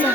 हो